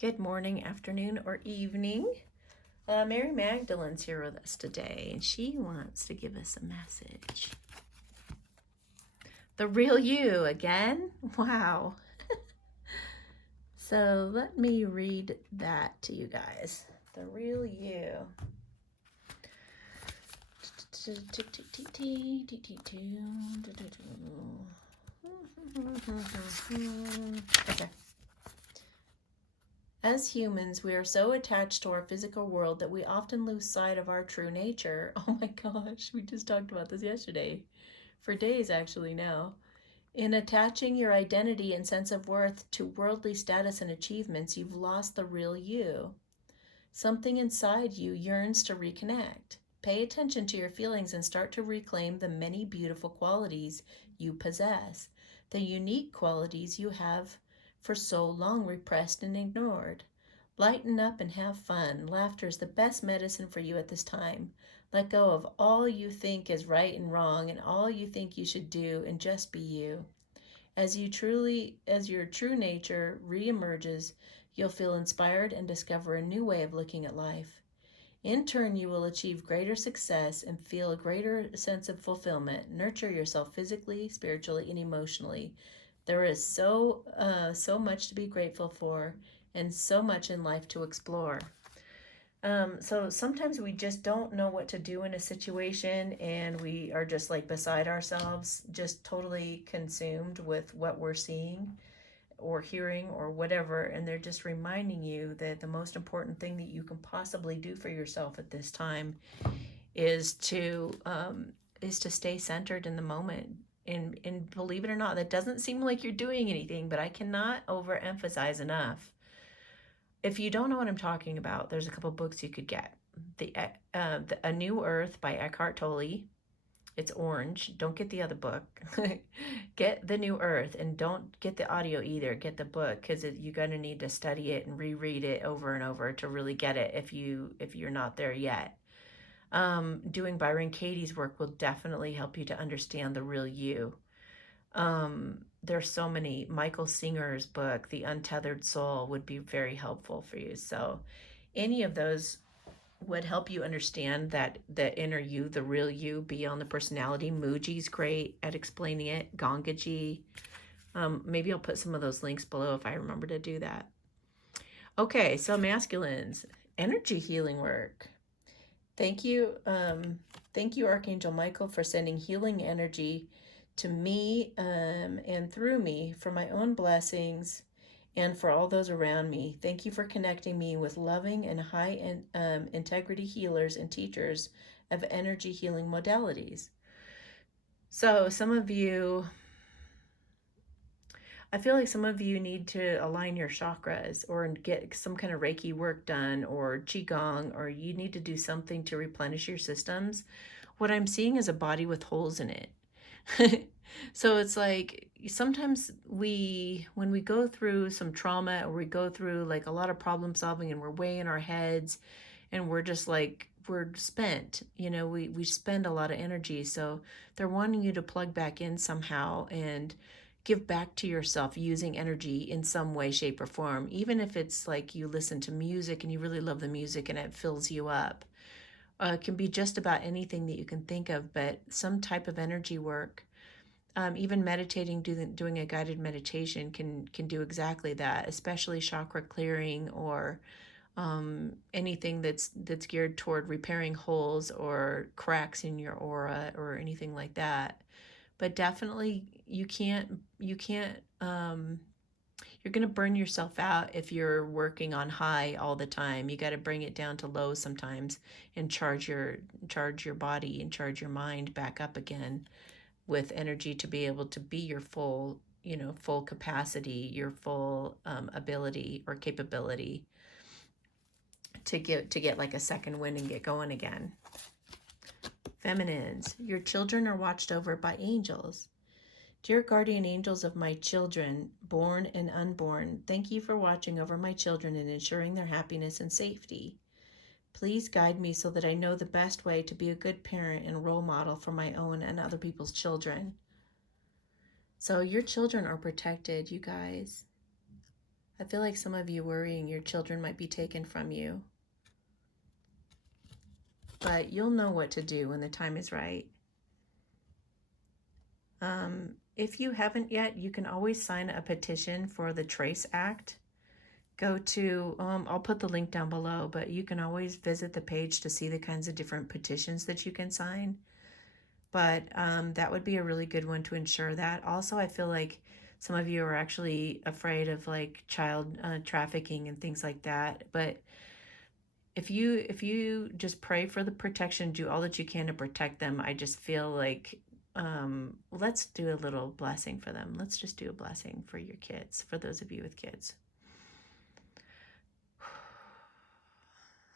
Good morning, afternoon, or evening. Mary Magdalene's here with us today, and she wants to give us a message. The real you again? Wow. So let me read that to you guys. The real you. Okay. As humans, we are so attached to our physical world that we often lose sight of our true nature. Oh my gosh, we just talked about this yesterday. For days, actually, now. In attaching your identity and sense of worth to worldly status and achievements, you've lost the real you. Something inside you yearns to reconnect. Pay attention to your feelings and start to reclaim the many beautiful qualities you possess, the unique qualities you have for so long repressed and ignored. Lighten up and have fun. Laughter is the best medicine for you at this time. Let go of all you think is right and wrong and all you think you should do and just be you. As your true nature reemerges, you'll feel inspired and discover a new way of looking at life. In turn, you will achieve greater success and feel a greater sense of fulfillment. Nurture yourself physically, spiritually, and emotionally. There is so much to be grateful for and so much in life to explore. So sometimes we just don't know what to do in a situation and we are just like beside ourselves, just totally consumed with what we're seeing or hearing or whatever. And they're just reminding you that the most important thing that you can possibly do for yourself at this time is to stay centered in the moment. And believe it or not, that doesn't seem like you're doing anything, but I cannot overemphasize enough. If you don't know what I'm talking about, there's a couple books you could get. A New Earth by Eckhart Tolle. It's orange. Don't get the other book. Get The New Earth, and don't get the audio either. Get the book, because you're going to need to study it and reread it over and over to really get it if you're not there yet. Doing Byron Katie's work will definitely help you to understand the real you. There's so many. Michael Singer's book, The Untethered Soul, would be very helpful for you. So any of those would help you understand that the inner you, the real you, beyond the personality. Muji's great at explaining it. Gangaji. Maybe I'll put some of those links below if I remember to do that. Okay, so masculines, energy healing work. Thank you, Archangel Michael, for sending healing energy to me and through me for my own blessings and for all those around me. Thank you for connecting me with loving and high integrity healers and teachers of energy healing modalities. So I feel like some of you need to align your chakras or get some kind of Reiki work done or Qigong, or you need to do something to replenish your systems. What I'm seeing is a body with holes in it. So it's like sometimes when we go through some trauma or we go through like a lot of problem solving and we're way in our heads and we're just like, we're spent, we spend a lot of energy. So they're wanting you to plug back in somehow and give back to yourself using energy in some way, shape, or form. Even if it's like you listen to music and you really love the music and it fills you up. It can be just about anything that you can think of, but some type of energy work. Even meditating, doing a guided meditation can do exactly that, especially chakra clearing or anything that's geared toward repairing holes or cracks in your aura or anything like that. But definitely you can't you're going to burn yourself out if you're working on high all the time. You got to bring it down to low sometimes and charge your body and charge your mind back up again with energy to be able to be your full capacity, your full ability or capability to get like a second wind and get going again. Feminines, your children are watched over by angels. Dear guardian angels of my children, born and unborn, thank you for watching over my children and ensuring their happiness and safety. Please guide me so that I know the best way to be a good parent and role model for my own and other people's children. So your children are protected, you guys. I feel like some of you worrying your children might be taken from you. But you'll know what to do when the time is right. If you haven't yet, you can always sign a petition for the Trace Act. Go to, I'll put the link down below, but you can always visit the page to see the kinds of different petitions that you can sign. But that would be a really good one to ensure that. Also, I feel like some of you are actually afraid of like child trafficking and things like that. But if you just pray for the protection, do all that you can to protect them, I just feel like let's do a little blessing for them. Let's just do a blessing for your kids, for those of you with kids.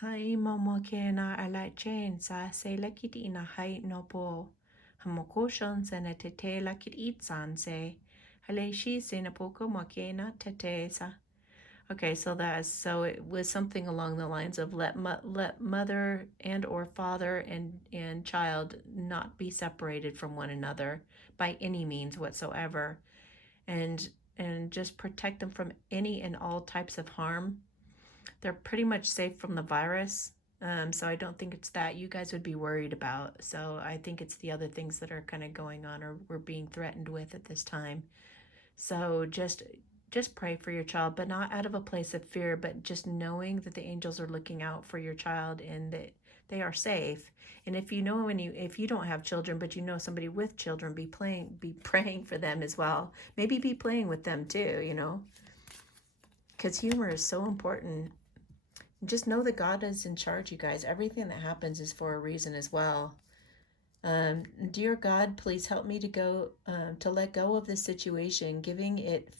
Hai momo ke na ala chen sa se lakit ina hai no po. Hamoko shon se na tete lakit itsan se. Hale shi se na poko mo ke na tete sa. Okay, so it was something along the lines of let mother and or father and child not be separated from one another by any means whatsoever, and just protect them from any and all types of harm. They're pretty much safe from the virus, so I don't think it's that you guys would be worried about. So I think it's the other things that are kind of going on or we're being threatened with at this time. So just pray for your child, but not out of a place of fear, but just knowing that the angels are looking out for your child and that they are safe. And if you know if you don't have children, but you know somebody with children, be praying for them as well. Maybe be playing with them too, you know, because humor is so important. Just know that God is in charge, you guys. Everything that happens is for a reason as well. Dear God, please help me to let go of this situation, giving it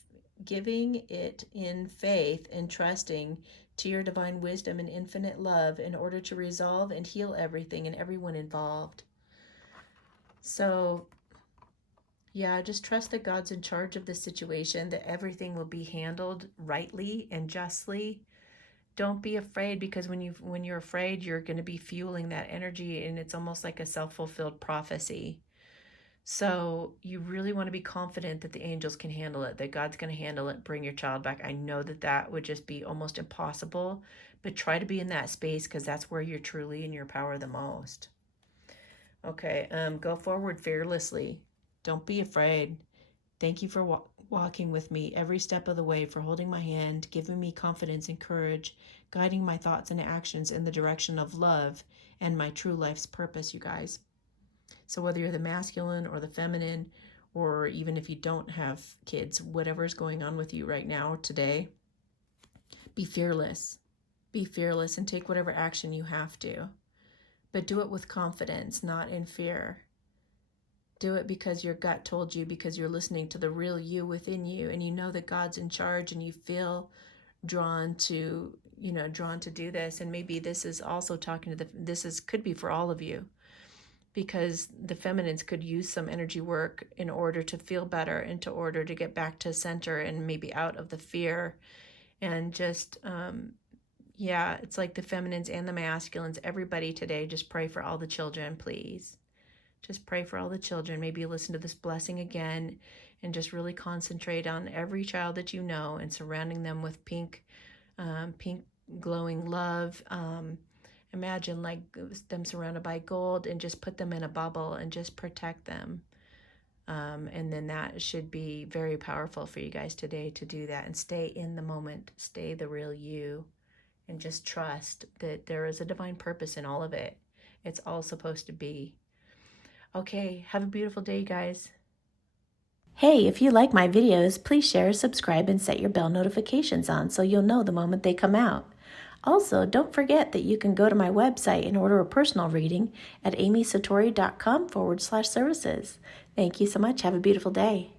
in faith and trusting to your divine wisdom and infinite love in order to resolve and heal everything and everyone involved. So yeah, just trust that God's in charge of the situation, that everything will be handled rightly and justly. Don't be afraid, because when you're afraid, you're going to be fueling that energy, and it's almost like a self-fulfilled prophecy. So you really want to be confident that the angels can handle it, that God's going to handle it, bring your child back. I know that would just be almost impossible, but try to be in that space, because that's where you're truly in your power the most. Okay, go forward fearlessly. Don't be afraid. Thank you for walking with me every step of the way, for holding my hand, giving me confidence and courage, guiding my thoughts and actions in the direction of love and my true life's purpose, you guys. So whether you're the masculine or the feminine, or even if you don't have kids, whatever is going on with you right now today, be fearless. Be fearless and take whatever action you have to. But do it with confidence, not in fear. Do it because your gut told you, because you're listening to the real you within you, and you know that God's in charge, and you feel drawn to do this. And maybe this is also talking to could be for all of you, because the feminines could use some energy work in order to feel better and to order to get back to center and maybe out of the fear. And just it's like the feminines and the masculines, everybody today, just pray for all the children, please. Just pray for all the children. Maybe listen to this blessing again and just really concentrate on every child that you know and surrounding them with pink glowing love. Imagine like them surrounded by gold, and just put them in a bubble and just protect them. And then that should be very powerful for you guys today to do that and stay in the moment, stay the real you, and just trust that there is a divine purpose in all of it. It's all supposed to be. Okay, have a beautiful day, guys. Hey, if you like my videos, please share, subscribe, and set your bell notifications on so you'll know the moment they come out. Also, don't forget that you can go to my website and order a personal reading at amysatori.com/services. Thank you so much. Have a beautiful day.